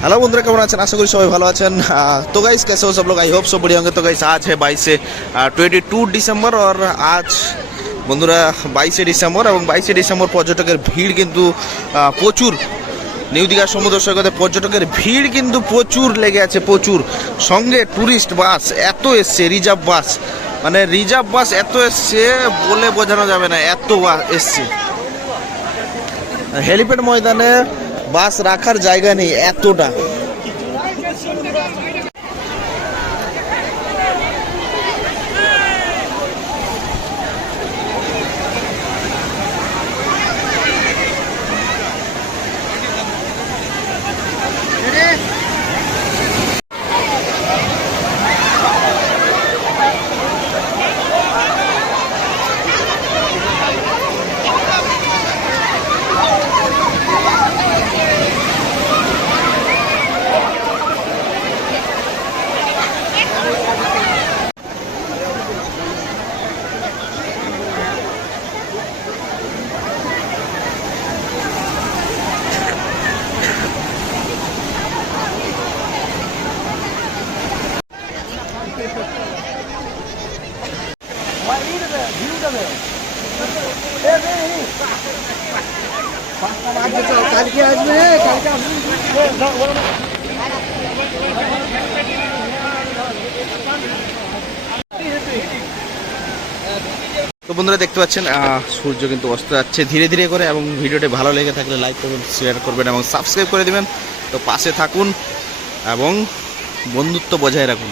Hello बंधुरा কেমন আছেন আশা করি সবাই ভালো আছেন আহ, तो गाइस कैसे हो सब लोग आई होप सब बढ़िया होंगे तो गाइस आज है बाईस টোয়েন্টি টু ডিসেম্বর আর আজ বন্ধুরা বাইশে ডিসেম্বর এবং বাইশে ডিসেম্বর পর্যটকের ভিড় কিন্তু আহ, প্রচুর নিউ দীঘা সমুদ্র সৈকতে পর্যটকের ভিড় কিন্তু প্রচুর লেগে আছে প্রচুর সঙ্গে ট্যুরিস্ট বাস এত এসছে রিজার্ভ বাস মানে রিজার্ভ বাস এত এসছে বলে বোঝানো যাবে না এত বা- এসছে হেলিপ্যাড ময়দানে বাস রাখার জায়গা নেই এতটা। কালকে আসবে তো বন্ধুরা দেখতে পাচ্ছেন সূর্য কিন্তু অস্ত যাচ্ছে ধীরে ধীরে করে এবং ভিডিওটি ভালো লেগে থাকলে লাইক করবেন শেয়ার করবেন এবং সাবস্ক্রাইব করে দেবেন। তো পাশে থাকুন এবং বন্ধুত্ব বজায় রাখুন।